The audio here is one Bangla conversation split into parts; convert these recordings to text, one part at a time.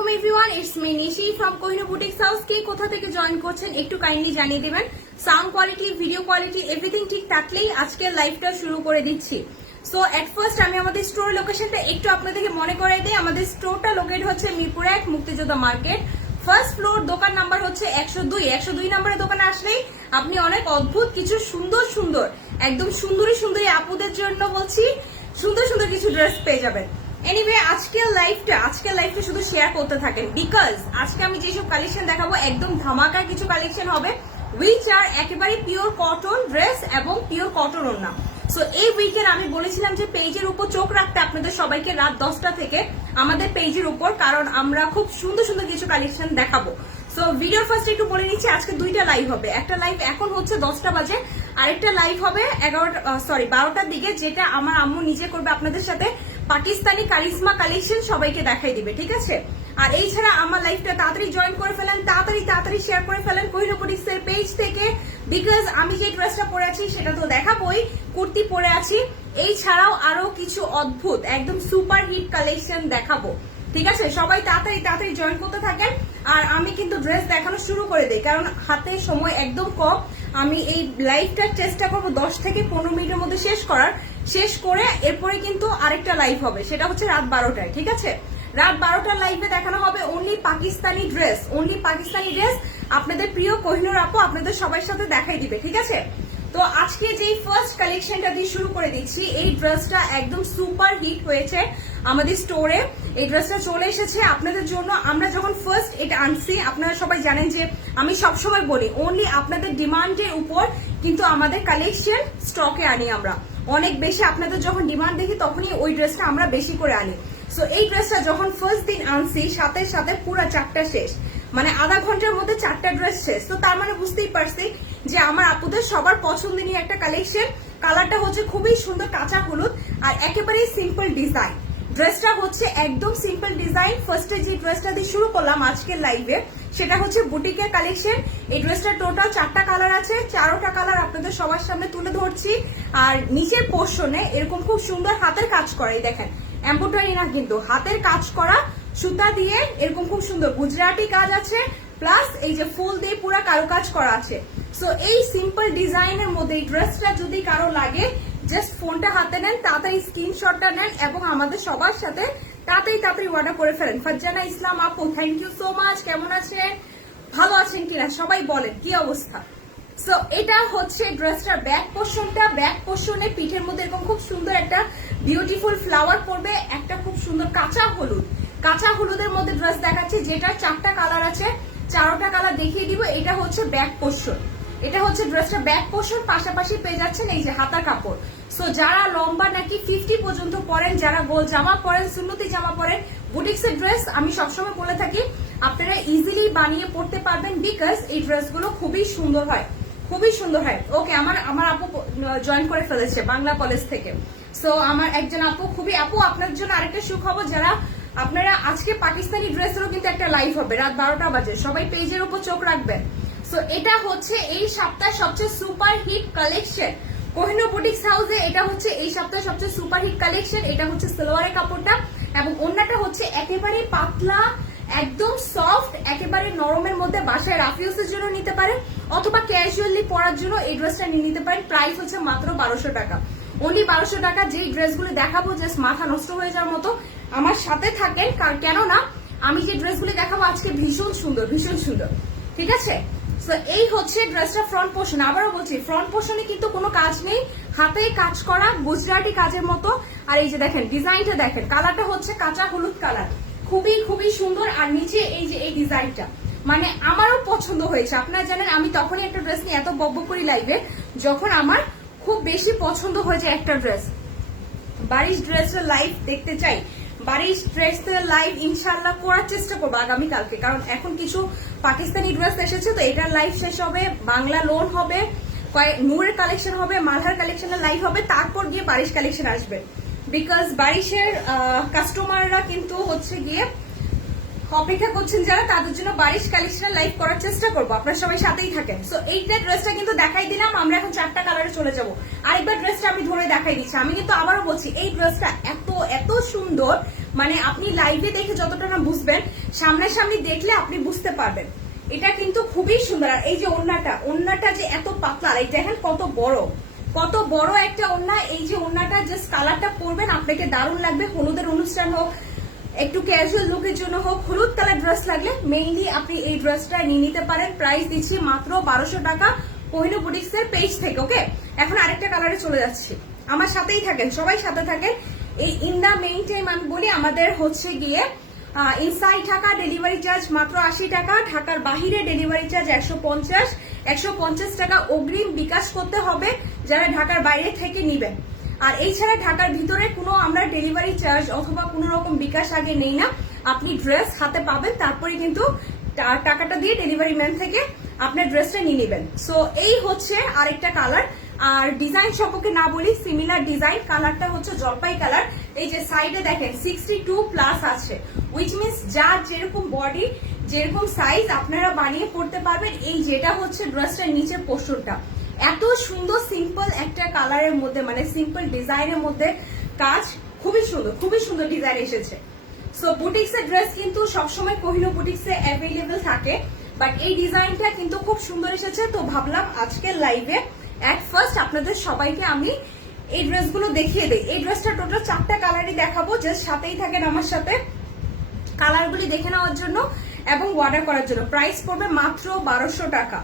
আসসালামাইকুম everyone, it's me Nishi from Kohinoor boutiques house. কে কোথা থেকে জয়েন করছেন একটু কাইন্ডলি জানিয়ে দিবেন। Sound quality, video quality everything ঠিক থাকলেই আজকের লাইভটা শুরু করে দিচ্ছি। সো এট ফার্স্ট আমি আমাদের স্টোর লোকেশনটা একটু আপনাদেরকে মনে করাই দিই। আমাদের স্টোরটা লোকেট হচ্ছে মিরপুর 1 মুক্তিযোদ্ধা মার্কেট, ফার্স্ট ফ্লোর, দোকান নাম্বার হচ্ছে 102 নাম্বারের দোকানে আসলেই আপনি অনেক অদ্ভুত কিছু সুন্দর সুন্দর একদম সুন্দরী সুন্দরী আপুদের জন্য বলছি সুন্দর সুন্দর কিছু ড্রেস পেয়ে যাবেন। এনিওয়ে আজকের লাইফটা শুধু শেয়ার করতে থাকেন, বিকজ আজকে আমি যেসব কালেকশন দেখাবো একদম ধামাকা কিছু কালেকশন হবে, উইচ আর একেবারে পিওর কটন ড্রেস এবং পিওর কটন ওড়না। সো এই উইকের আমি বলেছিলাম যে পেজের উপর চোখ রাখতে আপনাদের সবাইকে রাত 10টা থেকে আমাদের পেজের উপর, কারণ আমরা খুব সুন্দর সুন্দর কিছু কালেকশন দেখাবো। সো ভিডিও ফার্স্ট একটু বলে নিচ্ছি, আজকে দুইটা লাইভ হবে। একটা লাইভ এখন হচ্ছে 10টা বাজে, আরেকটা লাইভ হবে 12টার দিকে, যেটা আমার আম্মু নিজে করবে আপনাদের সাথে। পাকিস্তানি কারিশমা কালেকশন সবাইকে দেখাই দিবে, ঠিক আছে? আর এই ছাড়া আমার লাইফটা তাড়াতাড়ি জয়েন করে ফেলেন, তাড়াতাড়ি শেয়ার করে ফেলেন কোহিনূর বুটিক্স এর পেজ থেকে, বিকজ আমি যে ড্রেসটা পরে আছি সেটা তো দেখাবোই, কুর্তি পরে আছি। এই ছাড়াও আরো কিছু অদ্ভুত একদম সুপার হিট কালেকশন দেখাবো, ঠিক আছে? সবাই তাড়াতাড়ি জয়েন করতে থাকেন। আর আমি কিন্তু ড্রেস দেখানো শুরু করে দিই, কারণ হাতে সময় একদম কম। আমি এই লাইভটা চেষ্টা করবো 10 থেকে 15 মিনিটের মধ্যে শেষ করে এরপরে কিন্তু আরেকটা লাইভ হবে, সেটা হচ্ছে রাত 12টায়, ঠিক আছে? রাত 12টার লাইভে দেখানো হবে অনলি পাকিস্তানি ড্রেস, আপনাদের প্রিয় কোহিনূর আপু আপনাদের সবার সাথে দেখাই দিবে, ঠিক আছে? তো আজকে যেই ফার্স্ট কালেকশনটা দিয়ে শুরু করে দিচ্ছি, এই ড্রেসটা একদম সুপার হিট হয়েছে আমাদের স্টোরে। এই ড্রেসটা চলে এসেছে আপনাদের জন্য। আমরা যখন ফার্স্ট এটা আনছি, আপনারা সবাই জানেন যে আমি সবসময় বলি অনলি আপনাদের ডিমান্ডের উপর কিন্তু আমাদের কালেকশন স্টকে আনি আমরা। অনেক বেশি আপনাদের যখন ডিমান্ড দেখি তখনই ওই ড্রেসটা আমরা বেশি করে আনি। সো এই ড্রেসটা যখন ফার্স্ট দিন আনছি, সাথে পুরো 4টা শেষ, মানে আধা ঘন্টার মধ্যে 4টা ড্রেস শেষ। তো তার মানে বুঝতেই পারছি যে আমার আপুদের সবার পছন্দের একটা কালেকশন। কালারটা হচ্ছে খুবই সুন্দর কাঁচা হলুদ আর একেবারেই সিম্পল ডিজাইন। ড্রেসটা হচ্ছে একদম সিম্পল ডিজাইন। ফার্স্টে যে ড্রেসটা দিয়ে শুরু করলাম আজকের লাইভে, সেটা হচ্ছে বুটিকের কালেকশন। এই ড্রেসটা টোটাল 4টা কালার আছে, 4টা কালার আপনাদের সবার সামনে তুলে ধরছি। আর নিচের পোর্শনে এরকম খুব সুন্দর হাতের কাজ করা, এই দেখেন এমব্রয়ডারি না কিন্তু হাতের কাজ করা, সুতা দিয়ে এরকম খুব সুন্দর গুজরাটি কাজ আছে, প্লাস এই যে ফুল দিয়ে পুরো কারুকাজ করা আছে। সো এই সিম্পল ডিজাইনের মধ্যে এই ড্রেসটা যদি কারো লাগে, জাস্ট ফোনটা হাতে নেন, তাড়াতাড়ি স্ক্রিনশটটা নেন এবং আমাদের সবার সাথে তাড়াতাড়ি অর্ডার করে ফেলেন। ফারজানা ইসলাম আপু, থ্যাংক ইউ সো মাচ। কেমন আছেন? ভালো আছেন কিনা সবাই বলেন, কি অবস্থা? সো এটা হচ্ছে ড্রেসটার ব্যাক পোর্শনটা। ব্যাক পোর্শনে পিঠের মধ্যে এরকম খুব সুন্দর একটা বিউটিফুল ফ্লাওয়ার পড়বে, একটা খুব সুন্দর কাঁচা হলুদের মধ্যে ড্রেস দেখাচ্ছি, যেটা 4টা কালার আছে, 4টা কালার দেখিয়ে দিব। এটা হচ্ছে ব্যাক পোর্শন, এটা হচ্ছে ড্রেসটা ব্যাক পোর্শন। পাশাপাশি পেয়ে যাচ্ছেন এই যে হাতার কাপড়। সো যারা লম্বা নাকি 50 পর্যন্ত পরেন, যারা গোল জামা পরেন, সুন্নতি জামা পরেন, বুটিক্সের ড্রেস আমি সবসময় বলে থাকি আপনারা ইজিলি বানিয়ে পড়তে পারবেন, বিকজ এই ড্রেসগুলো খুবই সুন্দর হয়। ওকে, আমার আপু জয়েন করে ফেলেছে বাংলা কলেজ থেকে। সো আমার একজন আপু আপনার জন্য আরেকটা সুখবর, যারা আপনারা আজকে পাকিস্তানি ড্রেসেরও কিন্তু একটা লাইভ হবে রাত 12টা বাজে, সবাই পেজের উপর চোখ রাখবেন। সো এটা হচ্ছে এই সপ্তাহের সবচেয়ে super hit collection Kohinoor boutiques হাউসে। এটা হচ্ছে এই সপ্তাহের সবচেয়ে সুপার হিট কালেকশন। এটা হচ্ছে সালোয়ারের কাপড়টা এবং ওড়নাটা হচ্ছে একেবারে পাতলা, একদম সফট, একেবারে নরমের মধ্যে। বাসায় রাফিউসের জন্য নিতে পারেন অথবা ক্যাজুয়ালি পরার জন্য এই ড্রেসটা নিয়ে নিতে পারেন। প্রাইস হচ্ছে মাত্র 1200 টাকা, অনলি 1200 টাকা। যেই ড্রেসগুলো দেখাবো জাস্ট মাথা নষ্ট হয়ে যাওয়ার মতো, আমার সাথে থাকেন, কেননা আমি যে ড্রেসগুলো দেখাবো আজকে ভীষণ সুন্দর, ঠিক আছে? সো এই হচ্ছে ড্রেসটা ফ্রন্ট পোর্শন। আবারও বলছি, ফ্রন্ট পোর্শনে কিন্তু কোনো কাজ নেই, হাতে কাজ করা গুজরাটি কাজের মতো। আর এই যে দেখেন ডিজাইনটা, দেখেন কালারটা হচ্ছে কাঁচা হলুদ কালার, খুবই সুন্দর। আর নিচে এই যে এই ডিজাইনটা, মানে আমারও পছন্দ হয়েছে। আপনারা জানেন আমি তখনই একটা ড্রেস নিয়ে এত বকবক করি লাইভে, যখন আমার খুব বেশি পছন্দ হয়ে যায় একটা ড্রেস। বারিশ ড্রেসের লাইভ দেখতে চাই, বারিশ ড্রেসের লাইভ ইনশাল্লাহ করার চেষ্টা করবো আগামীকালকে, কারণ এখন কিছু পাকিস্তানি ড্রেস এসেছে, তো এটার লাইভ শেষ হবে, বাংলা লোন হবে, নূরের কালেকশন হবে, মালহার কালেকশনের লাইভ হবে, তারপর গিয়ে বারিশ কালেকশন আসবে। বিকজ বারিশের কাস্টমাররা কিন্তু হচ্ছে গিয়ে অপেক্ষা করছেন, যারা তাদের জন্য বারিশ কালেকশনের লাইভ করার চেষ্টা করবো। আপনারা সবাই সাথেই থাকেন। সো এইটা ড্রেসটা কিন্তু দেখাই দিলাম, আমরা এখন 4টা কালারে চলে যাবো। আরেকবার ড্রেসটা আমি ধরে দেখাই দিচ্ছি। আমি কিন্তু আবারও বলছি এই ড্রেসটা এত সুন্দর, মানে আপনি লাইভে দেখে যতটা না বুঝবেন, সামনাসামনি দেখলে আপনি বুঝতে পারবেন। এটা কিন্তু খুবই সুন্দর। আর এই যে ওড়নাটা যে এত পাতলা, এই দেখেন কত বড় একটা ওড়না। এই যে ওড়নাটা জাস্ট কালারটা পরবেন আপনাকে দারুণ লাগবে। হলুদের অনুষ্ঠান হোক, একটু ক্যাজুয়াল লুকের জন্য হোক, হলুদ কালার ড্রেস লাগলে মেইনলি আপনি এই ড্রেসটা নিয়ে নিতে পারেন। প্রাইস দিচ্ছি মাত্র 1200 টাকা কোহিনূর বুটিক্স এর পেজ থেকে। ওকে, এখন আরেকটা কালারে চলে যাচ্ছি, আমার সাথেই থাকেন, সবাই সাথে থাকেন। এই ইন দা মেইন টাইম আমি বলি আমাদের হচ্ছে গিয়ে ইনসাইড ঢাকা ডেলিভারি চার্জ মাত্র 80 টাকা, ঢাকার বাহিরে ডেলিভারি চার্জ 150 টাকা অগ্রিম বিকাশ করতে হবে যারা ঢাকার বাইরে থেকে নিবেন। আর এই ছাড়া ঢাকার ভিতরে কোনো আমরা ডেলিভারি চার্জ অথবা কোনো রকম বিকাশ আগে নেই না। আপনি ড্রেস হাতে পাবেন, তারপরে কিন্তু টাকাটা দিয়ে ডেলিভারি ম্যান থেকে আপনার ড্রেসটা নিয়ে নেবেন। সো এই হচ্ছে আরেকটা কালার। আর ডিজাইন সম্পর্কে না বলি, সিমিলার ডিজাইন, কালারটা হচ্ছে জলপাই কালার। এই যে সাইডে দেখেন 62+ আছে, উইচ মিনস যার যেরকম বডি যেরকম সাইজ আপনারা বানিয়ে পড়তে পারবেন। এই যেটা হচ্ছে ড্রেসটার নিচের পোর্শনটা এত সুন্দর, সিম্পল একটা কালারের মধ্যে, মানে সিম্পল ডিজাইনের মধ্যে কাজ, খুবই সুন্দর ডিজাইন এসেছে। সো বুটিক্স এর ড্রেস কিন্তু সবসময় কোহিনূর বুটিক্স এ অ্যাভেলেবল থাকে, বাট এই ডিজাইনটা কিন্তু খুব সুন্দর এসেছে। তো ভাবলাম আজকের লাইভে এট ফার্স্ট আপনাদের সবাইকে আমি এই ড্রেসগুলো দেখিয়ে দিই। এই ড্রেসটা টোটাল 4টা কালারই দেখাবো, জাস্ট সাথেই থাকেন আমার সাথে কালারগুলি দেখে নেওয়ার জন্য এবং অর্ডার করার জন্য। প্রাইস পড়বে মাত্র 1200 টাকা,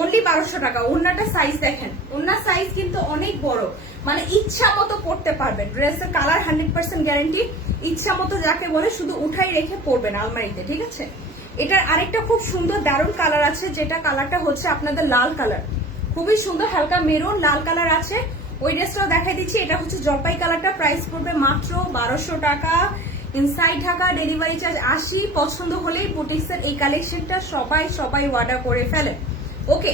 অনলি 1200 টাকা। ওড়নাটা সাইজ দেখেন, ওড়নার সাইজ কিন্তু অনেক বড়, মানে ইচ্ছা মতো পড়তে পারবেন। ড্রেসের কালার 100% গ্যারান্টি, ইচ্ছা মতো যাকে বলে শুধু উঠাই রেখে পড়বেন আলমারিতে, ঠিক আছে। এটার আরেকটা খুব সুন্দর দারুণ কালার আছে, যেটা কালারটা হচ্ছে আপনাদের লাল কালার, খুবই সুন্দর, হালকা মেরুন লাল কালার আছে। ওই ড্রেসটাও দেখাই দিচ্ছি, এটা হচ্ছে জলপাই কালারটা। প্রাইস পড়বে মাত্র 1200 টাকা, ইনসাইড ঢাকা ডেলিভারি চার্জ 80। পছন্দ হলেই বুটিক্সের এই কালেকশনটা সবাই অর্ডার করে ফেলে। ওকে,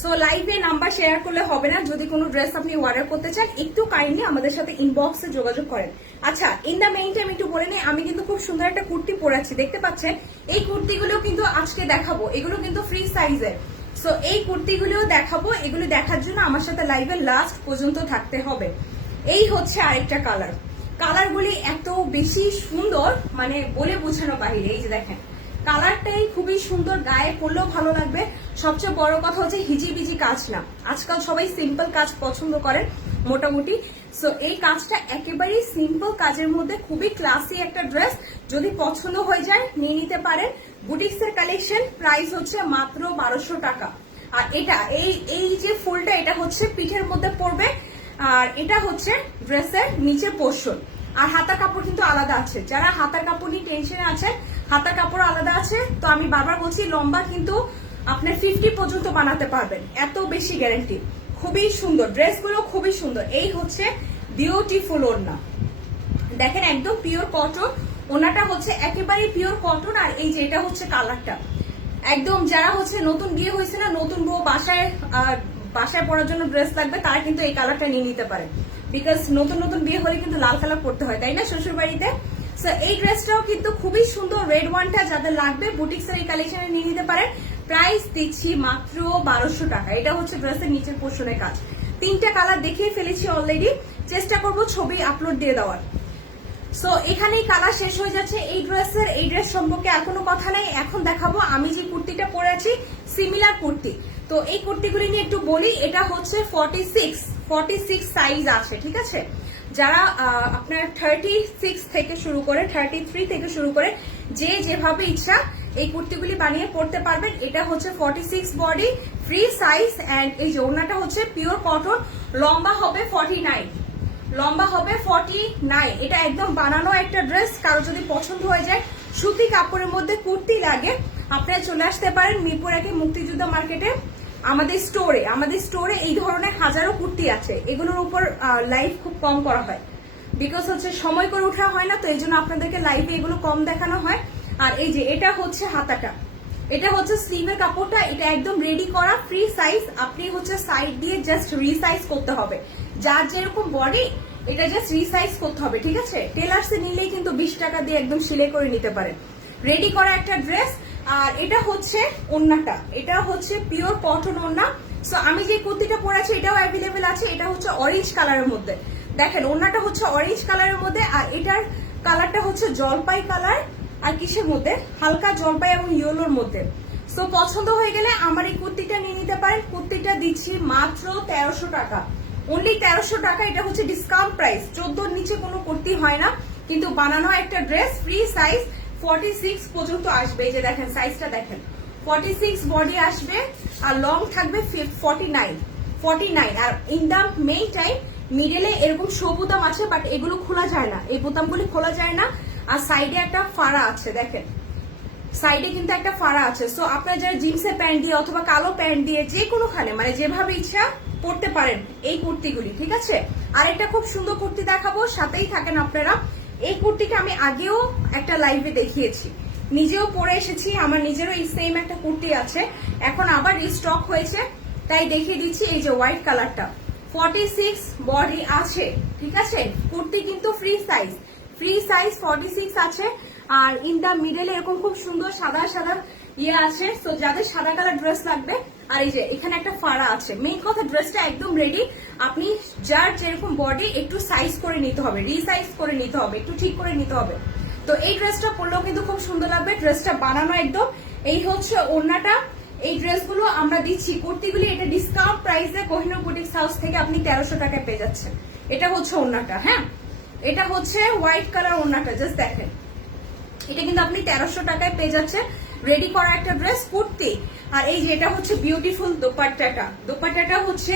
সো লাইভে নাম্বার শেয়ার করলে হবে না, যদি কোনো ড্রেস আপনি অর্ডার করতে চান একটু কাইন্ডলি আমাদের সাথে ইনবক্সে যোগাযোগ করেন। আচ্ছা, ইন দ্য মেইন টাইম একটু বলে নেই, আমি কিন্তু খুব সুন্দর একটা কুর্তি পরেছি, দেখতে পাচ্ছেন। এই কুর্তিগুলো কিন্তু আজকে দেখাবো, এগুলো কিন্তু ফ্রি সাইজের। সো এই কুর্তিগুলোও দেখাবো, এগুলো দেখার জন্য আমার সাথে লাইভে লাস্ট পর্যন্ত থাকতে হবে। এই হচ্ছে আরেকটা কালার, কালারগুলি এত বেশি সুন্দর, মানে বলে বোঝানো বাহিরে। এই যে দেখেন কালারটাই খুবই সুন্দর, গায়ে পরলেও ভালো লাগবে। সবচেয়ে বড় কথা হচ্ছে হিজিবিজি কাজ না, আজকাল সবাই সিম্পল কাজ পছন্দ করেন মোটামুটি। সো এই কাজটা একেবারেই সিম্পল কাজের মধ্যে খুবই ক্লাসি একটা ড্রেস, যদি পছন্দ হয়ে যায় নিয়ে নিতে পারেন। বুটিক্স এর কালেকশন, প্রাইস হচ্ছে মাত্র 1200 টাকা। আর এটা এই যে ফুলটা, এটা হচ্ছে পিঠের মধ্যে পড়বে, আর এটা হচ্ছে ড্রেসের নিচের পোর্শন। আর হাতার কাপড় কিন্তু আলাদা আছে, যারা হাতার কাপড় নিয়ে টেনশনে আছেন, হাতার কাপড় আলাদা আছে। তো আমি বারবার বলছি, লম্বা কিন্তু আপনার 50 পর্যন্ত বানাতে পারবেন, এত বেশি গ্যারান্টি। খুবই সুন্দর ড্রেসগুলো, খুবই সুন্দর। এই হচ্ছে বিউটিফুল ওড়না, দেখেন একদম পিওর কটন। ওড়নাটা হচ্ছে একেবারে পিওর কটন। আর এই যে এটা হচ্ছে কালারটা, একদম যারা হচ্ছে নতুন বিয়ে হয়েছে না, নতুন বউ বাসায় পরার জন্য ড্রেস লাগবে, তারা কিন্তু এই কালারটা নিয়ে নিতে পারে। বিকজ নতুন বিয়ে হলে কিন্তু লাল কালার পরতে হয়, তাই না, শ্বশুর বাড়িতে। সো এই ড্রেসটাও কিন্তু খুবই সুন্দর, রেড ওয়ানটা যাদের লাগবে বুটিক্সের এই কালেকশনে নিয়ে নিতে পারেন। প্রাইস দিচ্ছি মাত্র 1200 টাকা। এটা হচ্ছে ড্রেসের নিচের পোর্শনের কাজ। 3টা কালার দেখিয়ে ফেলেছি অলরেডি, চেষ্টা করবো ছবি আপলোড দিয়ে দেওয়ার। সো এখানেই কালার শেষ হয়ে যাচ্ছে এই ড্রেসের। এই ড্রেস সম্পর্কে আর কোনো কথা নাই। এখন দেখাবো আমি যে কুর্তিটা পরে আছি, সিমিলার কুর্তি। তো এই কুর্তিগুলি নিয়ে একটু বলি। এটা হচ্ছে 46 সাইজ আছে, ঠিক আছে। যারা আপনার 36 থেকে শুরু করে 33 থেকে শুরু করে যে যেভাবে ইচ্ছা এই কুর্তিগুলি বানিয়ে পড়তে পারবেন। এটা হচ্ছে 46 বডি, ফ্রি সাইজ। অ্যান্ড এই যে ওড়নাটা হচ্ছে পিওর কটন, লম্বা হবে 49, লম্বা হবে 49। এটা একদম বানানো একটা ড্রেস। কারো যদি পছন্দ হয়ে যায়, সুতি কাপড়ের মধ্যে কুর্তি লাগে, আপনারা চলে আসতে পারেন মিরপুর 1 মুক্তিযুদ্ধ মার্কেটে আমাদের স্টোরে এই ধরনের হাজারো কুর্তি আছে। এগুলোর উপর লাইভ খুব কম করা হয়, বিকজ হচ্ছে সময় করে ওঠা হয় না, তো এই জন্য আপনাদেরকে লাইভে এগুলো কম দেখানো হয়। আর এই যে এটা হচ্ছে হাতাটা, এটা হচ্ছে স্লিভের কাপড়টা, এটা একদম রেডি করা, ফ্রি সাইজ। আপনি হচ্ছে সাইড দিয়ে জাস্ট রিসাইজ করতে হবে, যার যেরকম বডি এটা জাস্ট রিসাইজ করতে হবে, ঠিক আছে। টেলার্সে নিলেই কিন্তু 20 টাকা দিয়ে একদম সেলাই করে নিতে পারেন। রেডি করা একটা ড্রেস। আর এটা হচ্ছে ওড়নাটা, এটা হচ্ছে পিওর কটন ওড়না। সো আমি যে কুর্তিটা পরেছি এটাও অ্যাভেলেবেল আছে। এটা হচ্ছে অরেঞ্জ কালারের মধ্যে, দেখেন ওড়নাটা হচ্ছে অরেঞ্জ কালারের মধ্যে। আর এটার কালারটা হচ্ছে জলপাই কালার আর কিসের মধ্যে, হালকা জলপাই এবং ইয়েলোর মধ্যে। সো পছন্দ হয়ে গেলে আমার এই কুর্তিটা নিয়ে নিতে পারেন। কুর্তিটা দিচ্ছি মাত্র 1300 টাকা, অনলি 1300 টাকা। এটা হচ্ছে ডিসকাউন্ট প্রাইস, 14 নিচে কোনো কুর্তি হয় না, কিন্তু বানানো একটা ড্রেস। ফ্রি সাইজ 46 পর্যন্ত আসবে। এই যে দেখেন সাইজটা দেখেন, 46 বডি আসবে আর লং থাকবে 49। আর ইন দা মেইন টাইম মিডলে এরকম শো বোতাম আছে, বাট এগুলো খোলা যায় না, এই বোতামগুলি খোলা যায় না। আর সাইডে একটা ফাড়া আছে, দেখেন সাইডে কিন্তু একটা ফাড়া আছে। সো আপনারা যারা জিন্সের প্যান্ট দিয়ে অথবা কালো প্যান্ট দিয়ে যে কোনোখানে মানে যেভাবে ইচ্ছা পরতে পারেন এই কুর্তিগুলি, ঠিক আছে। আর একটা খুব সুন্দর কুর্তি দেখাবো, সাথেই থাকেন আপনারা। এই কুর্তিটা আমি আগেও একটা লাইভে দেখিয়েছি, নিজেও পরে এসেছি, আমার নিজেরও এই সেম একটা কুর্তি আছে, এখন আবার রিস্টক হয়েছে তাই দেখিয়ে দিচ্ছি। এই যে হোয়াইট কালারটা 46 বডি আছে, ঠিক আছে। কুর্তি কিন্তু ফ্রি সাইজ 46 আছে। আর ইন দা মিডল এরকম খুব সুন্দর সাদা সাদা ইয়ে আছে। তো যাদের সাদা কালার ড্রেস লাগবে, আর এই যে এখানে একটা ফাড়া আছে। মেইন কথা ড্রেসটা একদম রেডি, আপনি যার যেরকম বডি একটু সাইজ করে নিতে হবে, রিসাইজ করে নিতে হবে, একটু ঠিক করে নিতে হবে। তো এই ড্রেসটা পরলেও কিন্তু খুব সুন্দর লাগবে, ড্রেসটা বানানো একদম। এই হচ্ছে ওড়নাটা। এই ড্রেসগুলো আমরা দিচ্ছি কুর্তিগুলি, এটা ডিসকাউন্ট প্রাইসে কোহিনূর বুটিক্স হাউস থেকে আপনি 1300 টাকায় পেয়ে যাচ্ছেন। এটা হচ্ছে ওড়নাটা, হ্যাঁ এটা হচ্ছে হোয়াইট কালার ওড়নাটা, জাস্ট দেখেন এটা কিন্তু আপনি 1300 টাকায় পেয়ে যাচ্ছেন। রেডি করা একটা ড্রেস কুর্তি। আর এই যে এটা হচ্ছে বিউটিফুল দোপাট্টাটা, দোপাট্টাটা হচ্ছে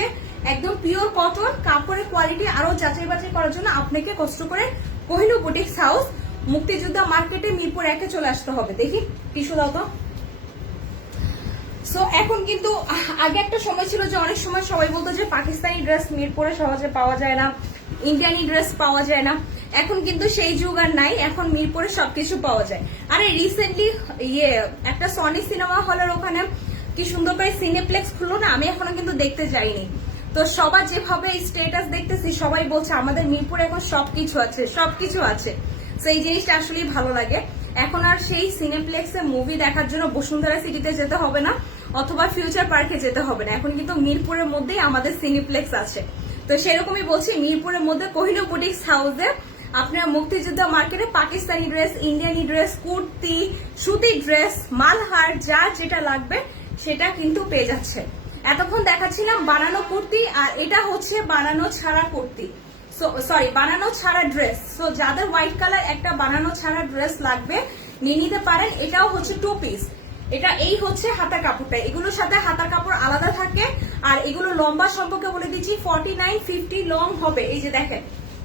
একদম পিওর কটন, কাপড়ের কোয়ালিটি আরো যাচাই বাছাই করার জন্য আপনাকে কষ্ট করে কোহিনূর বুটিক্স হাউস মুক্তিযোদ্ধা মার্কেটে মিরপুর 1-এ চলে আসতে হবে। দেখি টিস্যু দাও তো। সো এখন কিন্তু আগে একটা সময় ছিল যে অনেক সময় সবাই বলতো যে পাকিস্তানি ড্রেস মিরপুরে সহজে পাওয়া যায় না, ইন্ডিয়ানি ড্রেস পাওয়া যায় না। এখন কিন্তু সেই যুগ আর নাই, এখন মিরপুরে সবকিছু পাওয়া যায়। আরে রিসেন্টলি একটা সনি সিনেমা হলের ওখানে কি সুন্দর করে সিনেপ্লেক্স খুললো না, আমি এখনো কিন্তু দেখতে যাইনি। তো সবার যেভাবে স্ট্যাটাস দেখতেছি সবাই বলছে আমাদের মিরপুরে এখন সবকিছু আছে। তো এই জিনিসটা আসলেই ভালো লাগে। এখন আর সেই সিনেপ্লেক্সে মুভি দেখার জন্য বসুন্ধরা সিটিতে যেতে হবে না অথবা ফিউচার পার্কে যেতে হবে না, এখন কিন্তু মিরপুরের মধ্যেই আমাদের সিনেপ্লেক্স আছে। তো সেরকমই বলছি, মিরপুরের মধ্যে কোহিনূর বুটিক্স হাউসে আপনার মুক্তিযোদ্ধা মার্কেটে পাকিস্তানি ড্রেস, ইন্ডিয়ানি ড্রেস, কুর্তি, সুতি ড্রেস, মালহার, যা যেটা লাগবে সেটা কিন্তু পেয়ে যাচ্ছে। এতক্ষণ দেখাচ্ছিলাম বানানো কুর্তি, আর এটা হচ্ছে বানানো ছাড়া কুর্তি, বানানো ছাড়া ড্রেস। সো যাদের হোয়াইট কালার একটা বানানো ছাড়া ড্রেস লাগবে নিয়ে নিতে পারেন। এটাও হচ্ছে 2 পিস। এটা এই হচ্ছে হাতার কাপড়টা, এগুলোর সাথে হাতার কাপড় আলাদা থাকে। আর এগুলো লম্বা সম্পর্কে বলে দিচ্ছি 49-50 লং হবে। এই যে দেখেন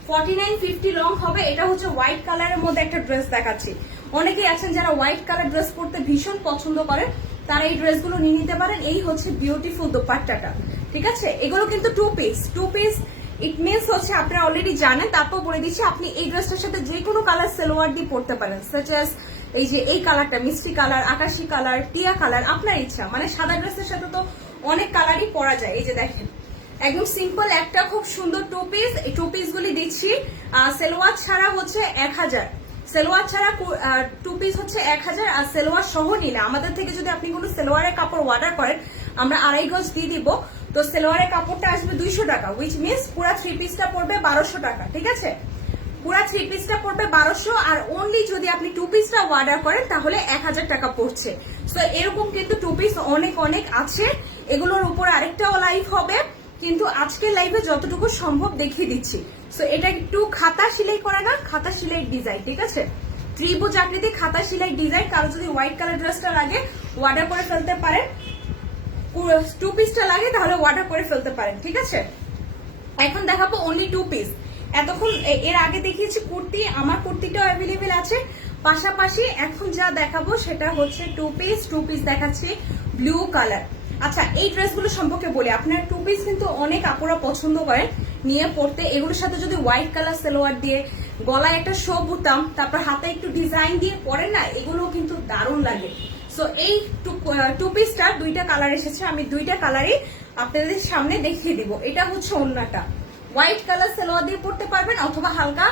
49-50 লং হবে। এটা হচ্ছে হোয়াইট কালারের মধ্যে একটা ড্রেস দেখাচ্ছি। অনেকেই আছেন যারা হোয়াইট কালার ড্রেস পরতে ভীষণ পছন্দ করেন, তারা এই ড্রেসগুলো নিয়ে নিতে পারেন। এই হচ্ছে বিউটিফুল দোপাট্টাটা, ঠিক আছে। এগুলো কিন্তু 2 পিস। ইট মিনস হচ্ছে আপনারা অলরেডি জানেন, তারপর বলে দিচ্ছি আপনি এই ড্রেসটার সাথে যে কোনো কালার সালোয়ার দিয়ে পরতে পারেন, সাচ অ্যাজ এই যে এই কালারটা মিষ্টি কালার, আকাশি কালার, টিয়া কালার, আপনার ইচ্ছা। মানে সাদা ড্রেসের সাথে তো অনেক কালারই পরা যায়। এই যে দেখেন একদম সিম্পল একটা খুব সুন্দর 2 পিস। এই 2 পিস গুলি দিচ্ছি সালোয়ার ছাড়া হচ্ছে 1000, সালোয়ার ছাড়া 2 পিস হচ্ছে 1000। আর সালোয়ার সহ নিলে আমাদের থেকে যদি আপনি কোনো সালোয়ারের কাপড় অর্ডার করেন আমরা 2.5 গজ দিয়ে দিব। তো সালোয়ারের কাপড়টা আসবে 200 টাকা, উইচ মিনস পুরা 3 পিসটা পড়বে 1200 টাকা, ঠিক আছে। পুরা 3 পিসটা পড়বে 1200। আর অনলি যদি আপনি 2 পিসটা অর্ডার করেন তাহলে 1000 টাকা পড়ছে। তো এরকম কিন্তু 2 পিস অনেক আছে। এগুলোর উপর আরেকটাও লাইভ হবে, কিন্তু আজকের লাইভে যতটুকু সম্ভব দেখিয়ে দিচ্ছি। সো এটা একটু খাতা সেলাই করা না, খাতা সেলাই ডিজাইন, ঠিক আছে। ত্রিভুজ আকৃতি খাতা সেলাই ডিজাইন। কারো যদি হোয়াইট কালার ড্রেসটা লাগে অর্ডার করে ফেলতে পারেন, 2 পিসটা লাগে তাহলে অর্ডার করে ফেলতে পারেন, ঠিক আছে। এখন দেখাবো অনলি 2 পিস। এতক্ষণ এর আগে দেখিয়েছি কুর্তি, আমার কুর্তিটাও অ্যাভেলেবেল আছে। পাশাপাশি এখন যা দেখাবো সেটা হচ্ছে 2 পিস দেখাচ্ছি ব্লু কালার। আচ্ছা এই ড্রেসগুলো সম্পর্কে বলি, আপনার 2 পিস কিন্তু অনেক আপুরা পছন্দ করেন নিয়ে পড়তে। এগুলোর সাথে যদি হোয়াইট কালার সালোয়ার দিয়ে গলায় একটা শো বুতাম, তারপর হাতে একটু ডিজাইন দিয়ে পরে না, এগুলো কিন্তু দারুণ লাগে। সো এই 2 পিসটা 2টা কালার এসেছে, আমি 2টা কালারই আপনাদের সামনে দেখিয়ে দিব। এটা হচ্ছে ওড়নাটা, হোয়াইট কালার সালোয়ার দিয়ে পড়তে পারবেন অথবা হালকা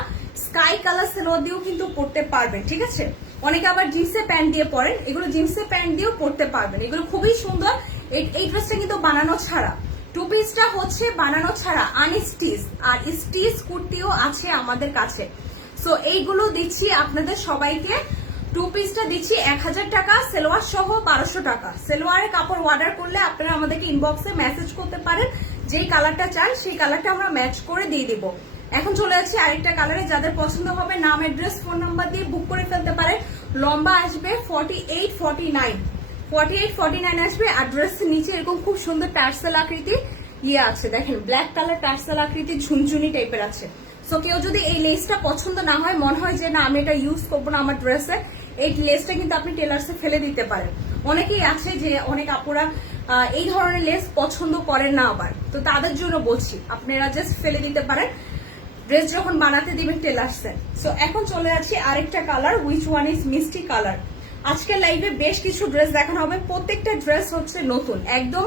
স্কাই কালার সালোয়ার দিয়েও কিন্তু পড়তে পারবেন, ঠিক আছে। অনেকে আবার জিন্সের প্যান্ট দিয়ে পরেন, এগুলো জিন্সের প্যান্ট দিয়েও পড়তে পারবেন। এগুলো খুবই সুন্দর। এই ড্রেসটা কিন্তু বানানো ছাড়া, 2 পিসটা হচ্ছে বানানো ছাড়া আনস্টিচ, আর স্টিচ কুর্তিও আছে আমাদের কাছে। সো এইগুলো দিচ্ছি আপনাদের সবাইকে। 2 পিসটা দিচ্ছি 1000 টাকা, সেলোয়ার সহ 1200 টাকা। সেলোয়ারের কাপড় অর্ডার করলে আপনারা আমাদেরকে ইনবক্সে মেসেজ করতে পারেন, যেই কালারটা চান সেই কালারটা আমরা ম্যাচ করে দিয়ে দিব। এখন চলে যাচ্ছি আরেকটা কালারে, যাদের পছন্দ হবে নাম, অ্যাড্রেস, ফোন নাম্বার দিয়ে বুক করে ফেলতে পারে। লম্বা আসবে 48-49 আসবে। অ্যাড্রেসের নিচে এরকম খুব সুন্দর টার্সেল আকৃতি আছে, দেখেন ব্ল্যাক কালার টার্সেল আকৃতি ঝুনঝুনি টাইপের আছে। সো কেউ যদি এই লেসটা পছন্দ না হয়, মনে হয় যে না আমি এটা ইউজ করবো না আমার ড্রেসে, এই লেসটা কিন্তু আপনি টেলার্সে ফেলে দিতে পারেন। অনেকেই আছে যে অনেক আপুরা এই ধরনের লেস পছন্দ করেন না আবার, তো তাদের জন্য বলছি আপনারা জাস্ট ফেলে দিতে পারেন ড্রেস যখন বানাতে দিবেন টেলার্সে। সো এখন চলে যাচ্ছি আরেকটা কালার, উইচ ওয়ান ইজ মিষ্টি কালার। আজকের লাইভে বেশ কিছু ড্রেস দেখানো হবে, প্রত্যেকটা ড্রেস হচ্ছে নতুন, একদম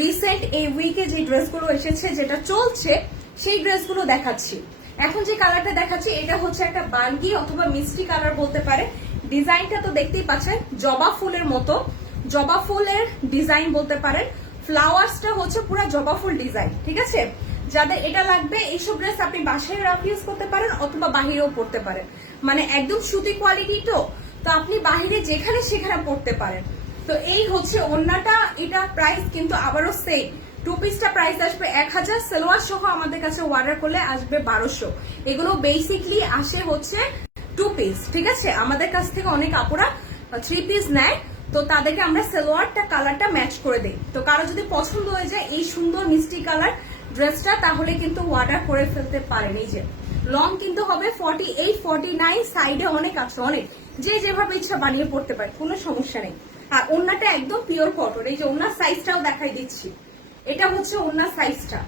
রিসেন্ট এই উইকে যে ড্রেসগুলো এসেছে, যেটা চলছে সেই ড্রেসগুলো দেখাচ্ছি। এখন যে কালারটা দেখাচ্ছি এটা হচ্ছে একটা বার্গি অথবা মিষ্টি কালার বলতে পারে। ডিজাইনটা তো দেখতেই পাচ্ছেন, জবা ফুলের মতো, জবা ফুলের ডিজাইন বলতে পারেন। ফ্লাওয়ার্সটা হচ্ছে পুরো জবা ফুল ডিজাইন, ঠিক আছে। যাদের এটা লাগবে এইসব ড্রেস আপনি বাসায় রাফ ইউজ করতে পারেন অথবা বাহিরেও পড়তে পারেন, মানে একদম সুতি কোয়ালিটি, তো আপনি বাহিরে যেখানে সেখানে পড়তে পারেন। তো এই হচ্ছে ওড়নাটা, এটা প্রাইস কিন্তু আবারও সেম। 2 পিসটা প্রাইস আসবে 1000, সালোয়ার সহ আমাদের কাছে অর্ডার করলে আসবে 1200। এগুলো বেসিকলি আসে হচ্ছে 2 পিস, ঠিক আছে। আমাদের কাছ থেকে অনেক আপুরা 3 পিস নেয়, তো তাদেরকে আমরা সালোয়ারটা কালারটা ম্যাচ করে দিই। তো কারো যদি পছন্দ হয়ে যায় এই সুন্দর মিষ্টি কালার ড্রেসটা, তাহলে কিন্তু অর্ডার করে ফেলতে পারেন। এই যে লং কিন্তু হবে 48-49, সাইডে অনেক আছে, অনেক যে যেভাবে ইচ্ছা বানিয়ে পড়তে পারে, কোনো সমস্যা নেই। আর ওড়নাটা একদম পিওর কটন। এই যে ওড়নার সাইজটাও দেখাই দিচ্ছি, এটা হচ্ছে ওড়নার সাইজটা,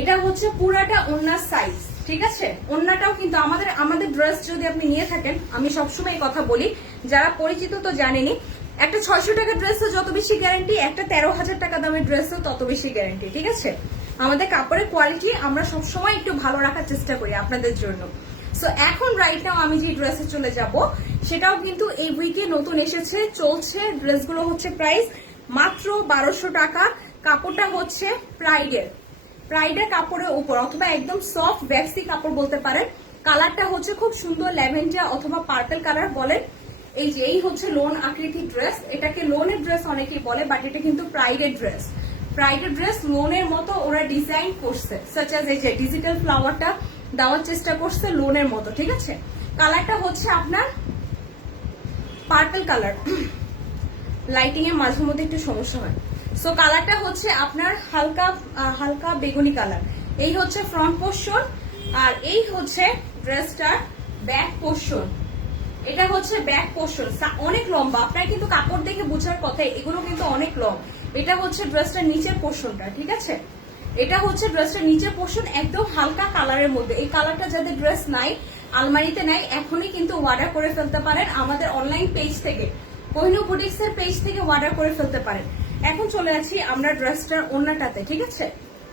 এটা হচ্ছে পুরাটা ওড়নার সাইজ, ঠিক আছে। ওড়নাটাও কিন্তু আমাদের ড্রেস যদি আপনি নিয়ে থাকেন, আমি সবসময় এই কথা বলি, যারা পরিচিত তো জানেনি, একটা 600 টাকা ড্রেসও যত বেশি গ্যারান্টি, একটা 13,000 টাকা দামের ড্রেসও তত বেশি গ্যারান্টি, ঠিক আছে। আমাদের কাপড়ের কোয়ালিটি আমরা সবসময় একটু ভালো রাখার চেষ্টা করি আপনাদের জন্য। সো এখন রাইট নাও আমি যে ড্রেসে চলে যাব, সেটাও কিন্তু এই উইকে নতুন এসেছে, চলছে। ড্রেসগুলো হচ্ছে প্রাইস মাত্র 1200 টাকা। কাপড়টা হচ্ছে প্রাইডের কাপড়ের উপর অথবা একদম সফট ভ্যাক্সি কাপড় বলতে পারেন। কালারটা হচ্ছে খুব সুন্দর ল্যাভেন্ডার অথবা পার্পল কালার বলেন। এই যে এই হচ্ছে লোন আকৃতির ড্রেস, এটাকে লোনের ড্রেস অনেকেই বলে, বাট এটা কিন্তু প্রাইডের ড্রেস। লোনের মতো ওরা ডিজাইন করছে, সাচ অ্যাজ এই যে ডিজিটাল ফ্লাওয়ারটা দেওয়ার চেষ্টা করছে লোনের মতো, ঠিক আছে। কালারটা হচ্ছে আপনার পার্পল কালার, লাইটিং এর মাঝে মধ্যে একটু সমস্যা হয়। সো কালারটা হচ্ছে আপনার হালকা বেগুনি কালার। এই হচ্ছে ফ্রন্ট পোর্শন, আর এই হচ্ছে ড্রেসটার ব্যাক পোর্শন। এটা হচ্ছে ব্যাক পোর্শন, অনেক লম্বা, আপনার কিন্তু কাপড় দেখে বোঝার কথা, এগুলো কিন্তু অনেক লং। এটা হচ্ছে ড্রেসটার নিচের পোর্শনটা, ঠিক আছে। এটা হচ্ছে ড্রেসটার নিচের পোর্শন, একদম হালকা কালারের মধ্যে। এই কালারটা যাদের ড্রেস নাই, আলমারিতে নাই, এখনই কিন্তু অর্ডার করে ফেলতে পারেন আমাদের অনলাইন পেজ থেকে, কোহিনূর বুটিক্স এর পেজ থেকে অর্ডার করে ফেলতে পারেন। এখন চলে আসি আমরা ড্রেসটার ওড়নাটাতে, ঠিক আছে।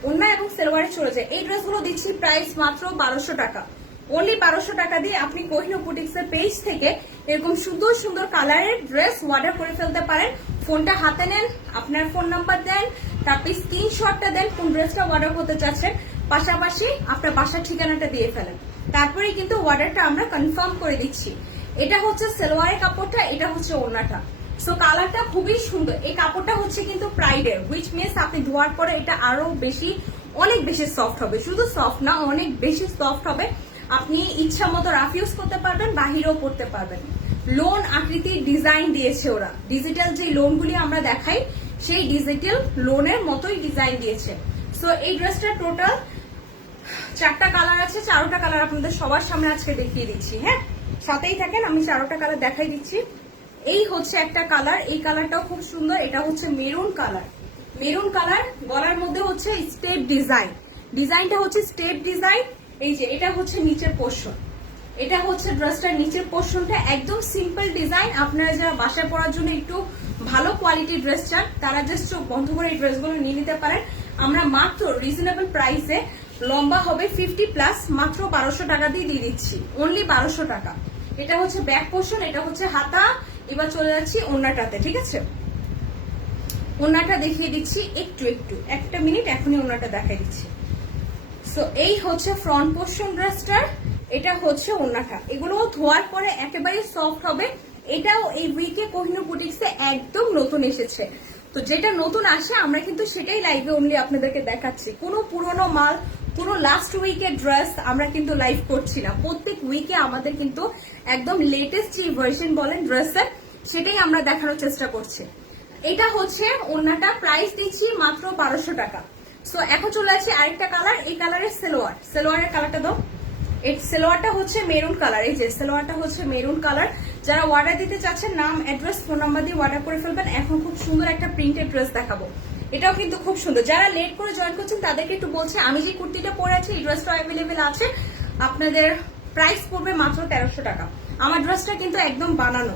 ওড়না এবং সালোয়ারে চলে যায়। এই ড্রেসগুলো দিচ্ছি প্রাইস মাত্র 1200 টাকা। অনলি 1200 টাকা দিয়ে আপনি কোহিনূর বুটিক্স এর পেজ থেকে এরকম সুন্দর সুন্দর কালারের ড্রেস অর্ডার করে ফেলতে পারেন। ফোনটা হাতে নেন, আপনার ফোন নাম্বার দেন, তারপর স্ক্রিনশটটা দেন কোন ড্রেসটা অর্ডার করতে চাচ্ছেন, পাশাপাশি আপনার বাসার ঠিকানাটা দিয়ে ফেলেন, তারপরেই কিন্তু অর্ডারটা আমরা কনফার্ম করে দিচ্ছি। এটা হচ্ছে সালোয়ারের কাপড়টা, এটা হচ্ছে ওড়নাটা। সো কালারটা খুবই সুন্দর। এই কাপড়টা হচ্ছে কিন্তু প্রাইডের, হুইচ মিনস আপনি ধোয়ার পরে এটা আরো বেশি, অনেক বেশি সফট হবে। শুধু সফট না, অনেক বেশি সফট হবে। আপনি ইচ্ছা মতো রাফ ইউজ করতে পারবেন, বাহিরেও পড়তে পারবেন। লোন আকৃতির ডিজাইন দিয়েছে ওরা, ডিজিটাল যে লোনগুলি আমরা দেখাই সেই ডিজিটাল লোনের মতোই ডিজাইন দিয়েছে। সো এই ড্রেসটা টোটাল 4টা কালার আছে, 4টা কালার আপনাদের সবার সামনে আজকে দেখিয়ে দিচ্ছি। হ্যাঁ, সাথেই থাকেন, আমি 4টা কালার দেখাই দিচ্ছি। এই হচ্ছে একটা কালার, এই কালারটাও খুব সুন্দর। এটা হচ্ছে মেরুন কালার, গলার মধ্যে হচ্ছে স্টেপ ডিজাইন, ডিজাইনটা হচ্ছে স্টেপ ডিজাইন। এই যে এটা হচ্ছে নিচের পোর্শন, এটা হচ্ছে ড্রেসটার নিচের পোর্শনটা, একদম সিম্পল ডিজাইন। আপনারা যারা বাসায় পরার জন্য একটু ভালো কোয়ালিটির ড্রেস চান, তারা জাস্ট চোখ বন্ধ করে এই ড্রেসগুলো নিয়ে নিতে পারেন। আমরা মাত্র রিজনেবল প্রাইসে, লম্বা হবে 50+, মাত্র 1200 টাকা দিয়ে দিচ্ছি, অনলি 1200 টাকা। এটা হচ্ছে ব্যাক পোর্শন, এটা হচ্ছে হাতা। এবার চলে যাচ্ছি ওড়নাটাতে, ঠিক আছে। ওড়নাটা দেখিয়ে দিচ্ছি একটু একটা মিনিট, এখনই ওড়নাটা দেখাই দিচ্ছি। সো এই হচ্ছে ফ্রন্ট পোর্শন ড্রেসটার, এটা হচ্ছে ওড়নাটা, এগুলো ধোয়ার পরে একেবারে সফট হবে। এটাও এই উইকে কোহিনূর বুটিক্সে একদম নতুন এসেছে। তো যেটা নতুন আসে আমরা কিন্তু সেটাই লাইভে অনলি আপনাদেরকে দেখাচ্ছি। কোনো পুরনো মাল, পুরো লাস্ট উইকের ড্রেস আমরা কিন্তু লাইভ করছি না। প্রত্যেক উইকে আমাদের কিন্তু একদম লেটেস্ট যে ভার্সন বলেন ড্রেসের, সেটাই আমরা দেখানোর চেষ্টা করছি। এটা হচ্ছে ওড়নাটা, প্রাইস দিচ্ছি মাত্র 1200 টাকা। সো এখন চলে আসছে আরেকটা কালার, এই কালারের সেলোয়ারের কালারটা দাও। এই সেলোয়ারটা হচ্ছে মেরুন কালার, এই যে সেলোয়ারটা হচ্ছে মেরুন কালার। যারা অর্ডার দিতে চাচ্ছেন নাম, অ্যাড্রেস, ফোন নাম্বার দিয়ে অর্ডার করে ফেলবেন। এখন খুব সুন্দর একটা প্রিন্টেড ড্রেস দেখাবো, এটাও কিন্তু খুব সুন্দর। যারা লেট করে জয়েন করছেন তাদেরকে একটু বলছে, আমি যে কুর্তিটা পরে আছি এই ড্রেসটা অ্যাভেলেবেল আছে, আপনাদের প্রাইস পড়বে মাত্র 1300 টাকা। আমার ড্রেসটা কিন্তু একদম বানানো।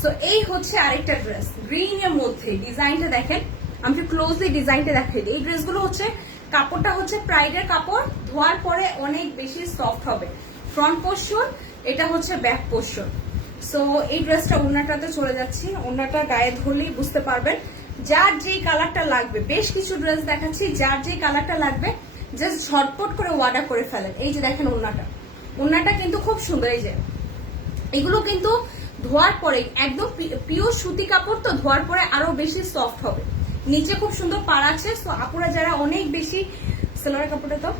সো এই হচ্ছে আরেকটা ড্রেস গ্রিন এর মধ্যে, ডিজাইনটা দেখেন, আমি একটু ক্লোজলি ডিজাইনটা দেখাই দিই। এই ড্রেসগুলো হচ্ছে কাপড়টা হচ্ছে প্রাইডের কাপড়, ধোয়ার পরে অনেক বেশি সফট হবে। ফ্রন্ট পোর্শন, এটা হচ্ছে ব্যাক পোর্শন। সো এই ড্রেসটা ওড়নাটাতে চলে যাচ্ছি, ওড়নাটা গায়ে ধরলেই বুঝতে পারবেন। যার যেই কালারটা লাগবে, বেশ কিছু ড্রেস দেখাচ্ছি, যার যেই কালারটা লাগবে জাস্ট ঝটপট করে অর্ডার করে ফেলেন। এই যে দেখেন ওড়নাটা কিন্তু খুব সুন্দর। এই যে এগুলো কিন্তু ধোয়ার পরে একদম পিওর সুতি কাপড়, তো ধোয়ার পরে আরো বেশি সফট হবে। নিচে খুব সুন্দর পাড় আছে। সো আপুরা যারা অনেক বেশি, সেলোয়ার কাপড়টা তো,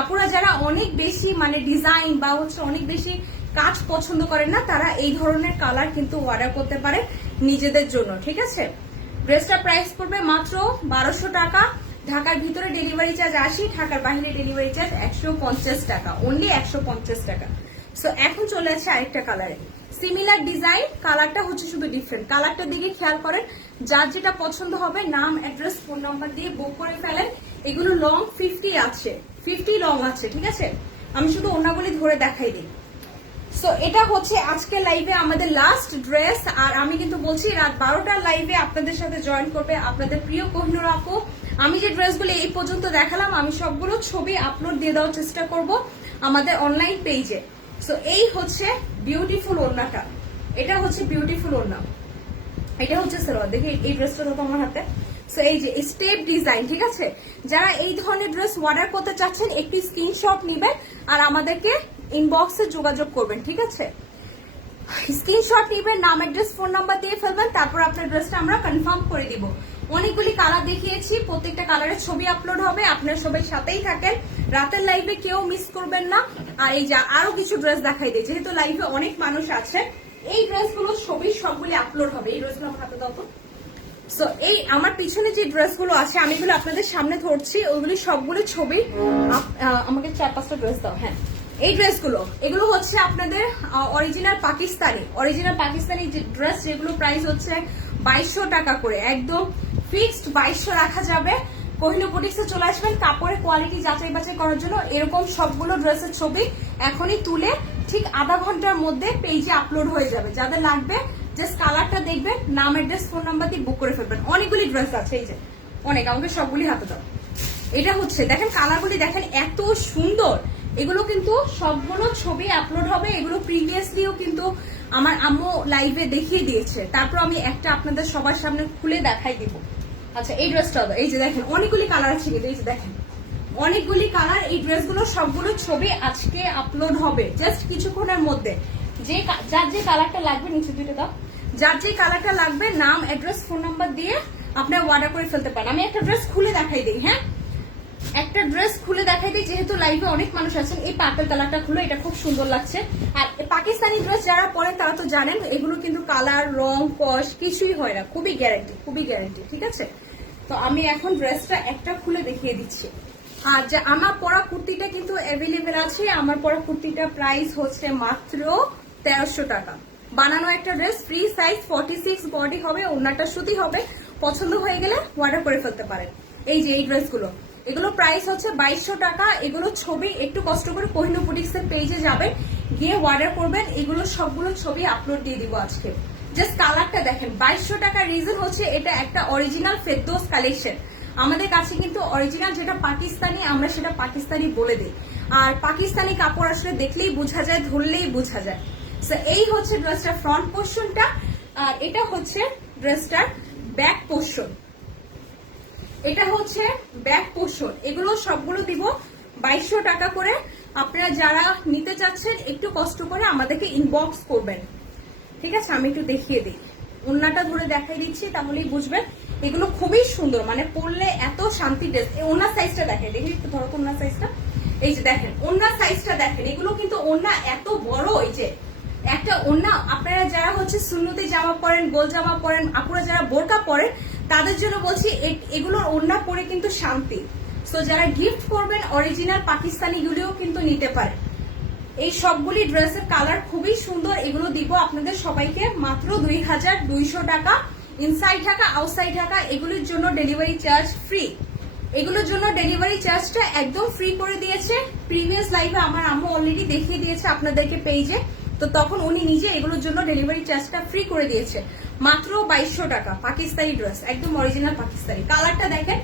আপুরা যারা অনেক বেশি মানে ডিজাইন বা হচ্ছে অনেক বেশি কাজ পছন্দ করেন না, তারা এই ধরনের কালার কিন্তু অর্ডার করতে পারে নিজেদের জন্য, ঠিক আছে। ড্রেসটা প্রাইস পড়বে মাত্র 1200 টাকা। ঢাকার ভিতরে ডেলিভারি চার্জ 80, ঢাকার বাইরে ডেলিভারি চার্জ 150 টাকা, অনলি 150 টাকা। সো এখন চলে আসছে আরেকটা কালারে, সিমিলার ডিজাইন, কালারটা হচ্ছে শুধু ডিফারেন্ট। কালারটার দিকে খেয়াল করেন, যার যেটা পছন্দ হবে নাম, অ্যাড্রেস, ফোন নাম্বার দিয়ে বুক করে ফেলেন। এগুলো লং 50 আছে, 50 লং আছে, ঠিক আছে। আমি শুধু ওড়নাগুলি ধরে দেখাই দিই। সো এটা হচ্ছে আজকে লাইভে আমাদের লাস্ট ড্রেস। আর আমি কিন্তু বলছি রাত 12টার লাইভে আপনাদের সাথে জয়েন করবে আপনাদের প্রিয় কোহিনূর আপু। আমি যে ড্রেসগুলো এই পর্যন্ত দেখালাম, আমি সবগুলো ছবি আপলোড দিয়ে দেওয়ার চেষ্টা করব আমাদের অনলাইন পেজে। সো এই হচ্ছে বিউটিফুল ওড়নাটা, এটা হচ্ছে বিউটিফুল ওড়না, এটা হচ্ছে সালোয়ার। দেখি এই ড্রেসটা তো আমার হাতে। সো এই যে স্টেপ ডিজাইন, ঠিক আছে। যারা এই ধরনের ড্রেস অর্ডার করতে চাচ্ছেন একটি স্ক্রিনশট নেবেন আর আমাদেরকে ইনবক্সে যোগাযোগ করবেন, ঠিক আছে। স্ক্রিনশট নেবেন, নাম, অ্যাড্রেস, ফোন নাম্বার দিয়ে ফেলবেন, তারপর আপনার ড্রেসটা আমরা কনফার্ম করে দিব। অনেকগুলি কালার দেখিয়েছি, প্রত্যেকটা কালারের ছবি আপলোড হবে। আপনারা সবাই সাথেই থাকেন, রাতের লাইভে কেউ মিস করবেন না। আর এই যে আরো কিছু ড্রেস দেখাই দিই, যেহেতু লাইভে অনেক মানুষ আছে, এই ড্রেসগুলো ছবি সবগুলি আপলোড হবে। এই ড্রেসগুলো আমার হাতে দাও তো। সো এই আমার পিছনে যে ড্রেসগুলো আছে আমি এগুলো আপনাদের সামনে ধরছি, ওইগুলি সবগুলো ছবি। আমাকে 4-5টা ড্রেস দাও। হ্যাঁ, এই ড্রেসগুলো, এগুলো হচ্ছে আপনাদের অরিজিনাল পাকিস্তানি যে ড্রেস, যেগুলো প্রাইস হচ্ছে 2200 টাকা করে, একদম ফিক্সড 2200 রাখা যাবে। কোহিনূর বুটিক্সে চলে আসবেন কাপড়ের কোয়ালিটি যাচাই বাছাই করার জন্য। এরকম সবগুলো ড্রেসের ছবি এখনই তুলে ঠিক আধা ঘন্টার মধ্যে পেজে আপলোড হয়ে যাবে। যাদের লাগবে জাস্ট কালারটা দেখবেন, নাম, অ্যাড্রেস, ফোন নাম্বার দিয়ে বুক করে ফেলবেন। অনেকগুলি ড্রেস আছে, এই যে অনেক, আমাকে সবগুলি হাতে দাও। এটা হচ্ছে দেখেন কালারগুলি দেখেন এত সুন্দর। এগুলো কিন্তু সবগুলো ছবি আপলোড হবে। এগুলো প্রিভিয়াসলিও কিন্তু আমার আম্মু লাইভে দেখিয়ে দিয়েছে, তারপর আমি একটা আপনাদের সবার সামনে খুলে দেখাই দিব। আচ্ছা, এই ড্রেসটা এই যে দেখেন অনেকগুলি কালার আছে, এই যে দেখেন অনেকগুলি কালার। এই ড্রেসগুলো সবগুলো ছবি আজকে আপলোড হবে জাস্ট কিছুক্ষণের মধ্যে। যার যে কালারটা লাগবে, নিচে দুইটা দাও, যার যে কালারটা লাগবে নাম, অ্যাড্রেস, ফোন নাম্বার দিয়ে আপনার অর্ডার করে ফেলতে পারেন। আমি একটা ড্রেস খুলে দেখাই দিই। হ্যাঁ, একটা ড্রেস খুলে দেখাই দিই, যেহেতু লাইভে অনেক মানুষ আছেন। এই পার্পল কালারটা খুলে, এটা খুব সুন্দর লাগছে। আর পাকিস্তানি ড্রেস যারা পরেন তারা তো জানেন, এগুলো কিন্তু কালার, রং, কস কিছুই হয় না, খুবই গ্যারান্টি, ঠিক আছে। তো আমি এখন ড্রেসটা একটা খুলে দেখিয়ে দিচ্ছি। আর যে আমার পরা কুর্তিটা কিন্তু অ্যাভেলেবেল আছে। আমার পরা কুর্তিটা প্রাইস হচ্ছে মাত্র 1300 টাকা। বানানো একটা ড্রেস, ফ্রি সাইজ, 46 বডি হবে, ওড়নাটা সুতি হবে। পছন্দ হয়ে গেলে অর্ডার করে ফেলতে পারেন। এই যে এই ড্রেসগুলো, এগুলো প্রাইস হচ্ছে 2200 টাকা। এগুলো ছবি একটু কষ্ট করে কোহিনূর বুটিক্সের পেজে যাবেন, গিয়ে অর্ডার করবেন। এগুলো সবগুলো ছবি আপলোড দিয়ে দিব আজকে। জাস্ট কালারটা দেখেন, 2200 টাকার রিজন হচ্ছে এটা একটা অরিজিনাল ফেরদৌস কালেকশন। আমাদের কাছে কিন্তু অরিজিনাল যেটা পাকিস্তানি, আমরা সেটা পাকিস্তানি বলে দিই। আর পাকিস্তানি কাপড় আসলে দেখলেই বোঝা যায়, ধরলেই বোঝা যায়। সো এই হচ্ছে ড্রেসটার ফ্রন্ট পোর্শনটা, আর এটা হচ্ছে ড্রেসটার ব্যাক পোর্শন। এটা হচ্ছে ব্যাক পোর্শন। এগুলো সবগুলো দিব 2200 টাকা করে। আপনারা যারা নিতে চাচ্ছেন একটু কষ্ট করে আমাদেরকে ইনবক্স করবেন, ঠিক আছে? আমি একটু দেখিয়ে দিই, ওন্নাটা ধরে দেখাই দিচ্ছি তাহলেই বুঝবেন। এগুলো খুবই সুন্দর, মানে পরলে এত শান্তি ড্রেস। ওন্নার সাইজটা দেখেন, দেখি একটু ধরো ওন্নার সাইজটা। এই যে দেখেন ওন্নার সাইজটা দেখেন, এগুলো কিন্তু ওন্না এত বড়। এই যে একটা ওন্না, আপনারা যারা হচ্ছে সুন্নতি জামা পরেন, গোল জামা পরেন, আপুরা যারা বোরকা পরেন, তাদের জন্য বলছি এগুলোর ওন্না পরে কিন্তু শান্তি। সো যারা গিফট করবেন অরিজিনাল পাকিস্তানি গুলিও কিন্তু নিতে পারেন। এই সবগুলি ড্রেসের কালার খুবই সুন্দর। এগুলো দিব আপনাদের সবাইকে মাত্র 2200 টাকা। ইনসাইড ঢাকা, আউটসাইড ঢাকা, এগুলির জন্য ডেলিভারি চার্জ ফ্রি। এগুলোর জন্য ডেলিভারি চার্জটা একদম ফ্রি করে দিয়েছে। প্রিভিয়াস লাইভে আমার আম্মু অলরেডি দেখিয়ে দিয়েছে আপনাদেরকে পেজে, তো তখন উনি নিজে এগুলোর জন্য ডেলিভারি চার্জটা ফ্রি করে দিয়েছে। মাত্র 2200 টাকা পাকিস্তানি ড্রেস, একদম অরিজিনাল পাকিস্তানি। কালারটা দেখেন,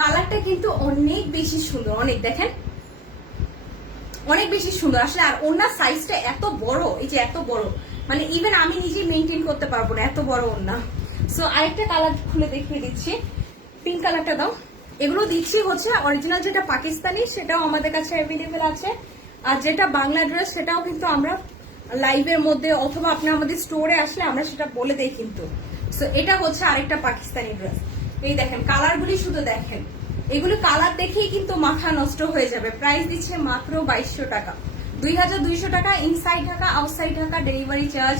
কালারটা কিন্তু অনেক বেশি সুন্দর, অনেক দেখেন অনেক বেশি সুন্দর আসলে। আর ওনার সাইজটা এত বড়, এই যে এত বড়, মানে ইভেন আমি নিজে মেনটেন করতে পারবো না, এত বড় ওনা। সো আরেকটা কালার খুলে দেখিয়ে দিচ্ছি, পিঙ্ক কালারটা দাও। এগুলো দিচ্ছি হচ্ছে অরিজিনাল যেটা পাকিস্তানি, সেটাও আমাদের কাছে অ্যাভেলেবেল আছে। আর যেটা বাংলা ড্রেস সেটাও কিন্তু আমরা লাইভের মধ্যে অথবা আপনার আমাদের স্টোরে আসলে আমরা সেটা বলে দেই কিন্তু। সো এটা হচ্ছে আরেকটা পাকিস্তানি ড্রেস। এই দেখেন কালারগুলি শুধু দেখেন, এগুলো কালার দেখেই কিন্তু মাথা নষ্ট হয়ে যাবে। প্রাইস দিচ্ছে মাত্র 2200 টাকা, 2200 টাকা। Inside Dhaka, outside Dhaka, delivery charge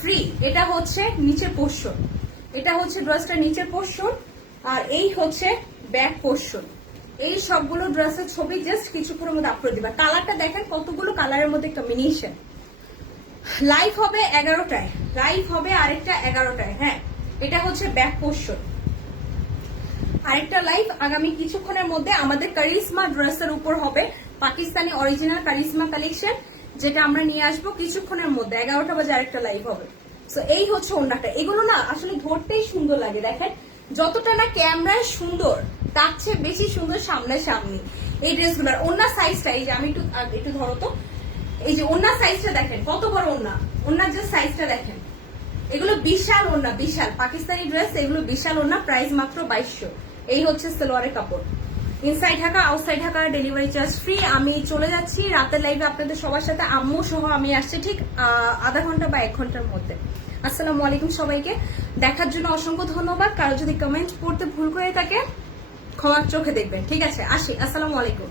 free. এটা হচ্ছে নিচের পোর্শন, এটা হচ্ছে ড্রেসটা নিচের পোর্শন, আর এই হচ্ছে ব্যাক পোর্শন। এই সবগুলো ড্রেসের ছবি জাস্ট কিছুক্ষণের মধ্যে আপলোড দিবা। কালারটা দেখেন কতগুলো কালারের মধ্যে কম্বিনেশন। লাইভ হবে 11টায়, লাইভ হবে আরেকটা 11টায়। হ্যাঁ, এটা হচ্ছে ব্যাক পোর্শন। আরেকটা লাইভ আগামী কিছুক্ষণের মধ্যে আমাদের কারিশমা ড্রেসের উপর হবে, পাকিস্তানি অরিজিনাল কারিশমা কালেকশন, যেটা আমরা নিয়ে আসবো কিছুক্ষণের মধ্যে। 11টা বাজে আরেকটা লাইভ হবে। সো এই হচ্ছে ওন্নাটা। এগুলো না আসলে ধরতেই সুন্দর লাগে, দেখেন যতটা না ক্যামেরায় সুন্দর, তার চেয়ে বেশি সুন্দর সামনাসামনি এই ড্রেসগুলোর। ওন্নার সাইজটা, এই যে আমি একটু ধরো তো, এই যে ওন্নার সাইজটা দেখেন কত বড় ওন্না, ওন্নার যে সাইজটা দেখেন। এগুলো বিশাল ওন্না, বিশাল পাকিস্তানি ড্রেস, এগুলো বিশাল ওন্না। প্রাইস মাত্র 2200। এই হচ্ছে সালোয়ারের কাপড়। Inside Dhaka, outside Dhaka, delivery charge free. আমি চলে যাচ্ছি রাতের লাইভে আপনাদের সবার সাথে, আম্মু সহ আমি আসছি ঠিক আধা ঘন্টা বা 1 ঘন্টার মধ্যে। আসসালামু আলাইকুম সবাইকে, দেখার জন্য অসংখ্য ধন্যবাদ। কারো যদি কমেন্ট পড়তে ভুল করে থাকে ক্ষমার চোখে দেখবেন, ঠিক আছে? আসি, আসসালামু আলাইকুম।